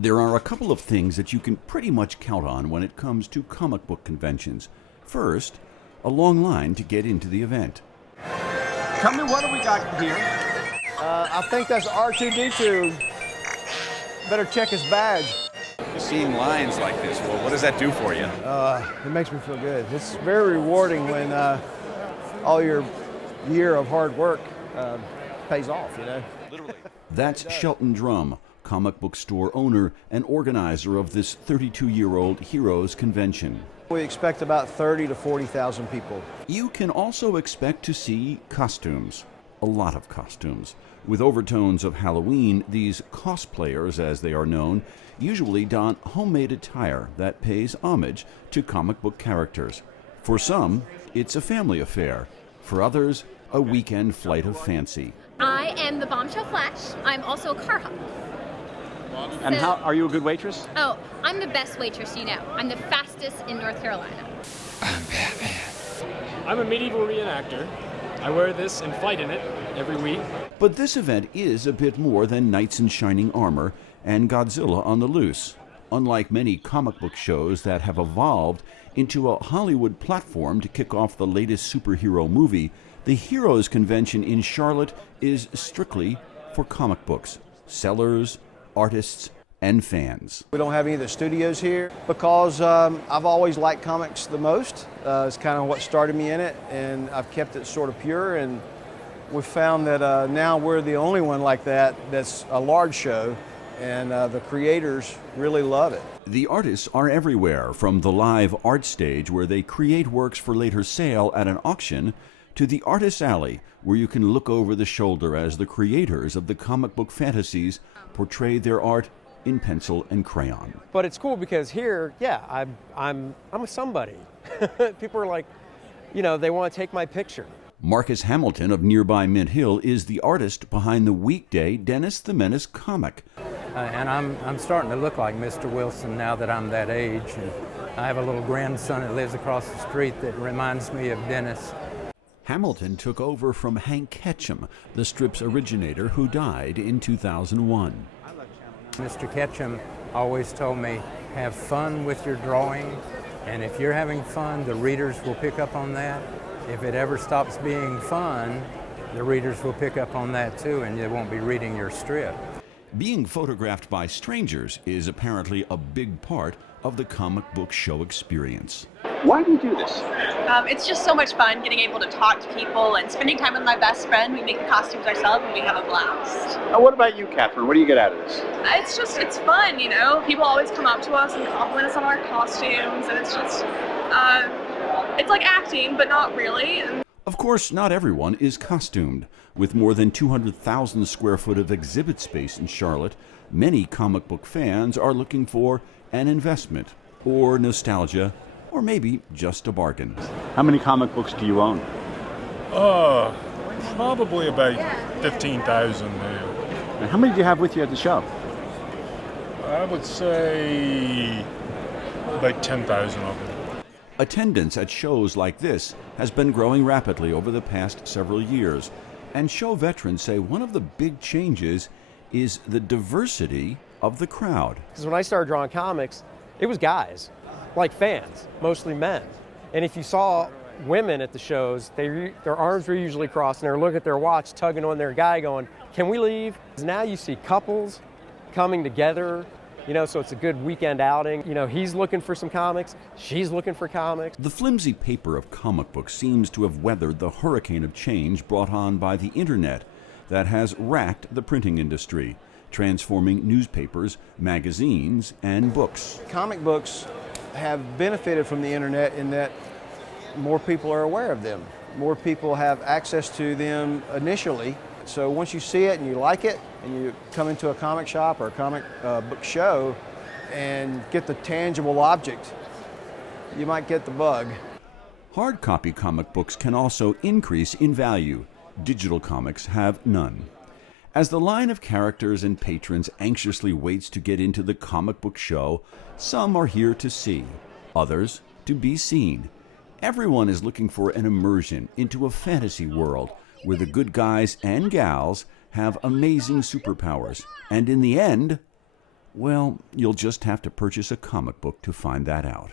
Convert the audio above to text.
There are a couple of things that you can pretty much count on when it comes to comic book conventions. First, a long line to get into the event. Tell me, what do we got here? I think that's R2-D2. Better check his badge. Seeing lines like this, well, what does that do for you? It makes me feel good. It's very rewarding when all your year of hard work pays off, you know? Literally. That's Shelton Drum, comic book store owner and organizer of this 32-year-old Heroes Convention. We expect about 30 to 40,000 people. You can also expect to see costumes, a lot of costumes. With overtones of Halloween, these cosplayers, as they are known, usually don homemade attire that pays homage to comic book characters. For some, it's a family affair. For others, a weekend flight of fancy. I am the Bombshell Flash. I'm also a car hop. And how are you a good waitress? Oh, I'm the best waitress you know. I'm the fastest in North Carolina. I'm Batman. I'm a medieval reenactor. I wear this and fight in it every week. But this event is a bit more than knights in shining armor and Godzilla on the loose. Unlike many comic book shows that have evolved into a Hollywood platform to kick off the latest superhero movie, the Heroes Convention in Charlotte is strictly for comic books, sellers, artists, and fans. We don't have any of the studios here because I've always liked comics the most. It's kind of what started me in it, and I've kept it sort of pure, and we've found that now we're the only one like that that's a large show, and the creators really love it. The artists are everywhere, from the live art stage where they create works for later sale at an auction, to the Artist's Alley, where you can look over the shoulder as the creators of the comic book fantasies portray their art in pencil and crayon. But it's cool because here, yeah, I'm a somebody. People are like, you know, they want to take my picture. Marcus Hamilton of nearby Mint Hill is the artist behind the weekday Dennis the Menace comic. And I'm starting to look like Mr. Wilson now that I'm that age. And I have a little grandson that lives across the street that reminds me of Dennis. Hamilton took over from Hank Ketchum, the strip's originator, who died in 2001. Mr. Ketchum always told me, have fun with your drawing, and if you're having fun, the readers will pick up on that. If it ever stops being fun, the readers will pick up on that too, and they won't be reading your strip. Being photographed by strangers is apparently a big part of the comic book show experience. Why do you do this? It's just so much fun getting able to talk to people and spending time with my best friend. We make the costumes ourselves and we have a blast. Now, what about you, Catherine? What do you get out of this? It's fun, you know. People always come up to us and compliment us on our costumes, and it's just, it's like acting, but not really. Of course, not everyone is costumed. With more than 200,000 square foot of exhibit space in Charlotte, many comic book fans are looking for an investment, or nostalgia, or maybe just a bargain. How many comic books do you own? Probably about 15,000 now. And how many do you have with you at the show? I would say about 10,000 of them. Attendance at shows like this has been growing rapidly over the past several years, and show veterans say one of the big changes is the diversity of the crowd. Because when I started drawing comics, it was guys, like fans, mostly men. And if you saw women at the shows, their arms were usually crossed and they're looking at their watch, tugging on their guy going, can we leave? Now you see couples coming together, you know, so it's a good weekend outing. You know, he's looking for some comics, she's looking for comics. The flimsy paper of comic books seems to have weathered the hurricane of change brought on by the internet that has racked the printing industry, transforming newspapers, magazines, and books. Comic books have benefited from the internet in that more people are aware of them. More people have access to them initially. So once you see it and you like it, and you come into a comic shop or a comic book show and get the tangible object, you might get the bug. Hard copy comic books can also increase in value. Digital comics have none. As the line of characters and patrons anxiously waits to get into the comic book show, some are here to see, others to be seen. Everyone is looking for an immersion into a fantasy world where the good guys and gals have amazing superpowers, and in the end, Well, you'll just have to purchase a comic book to find that out.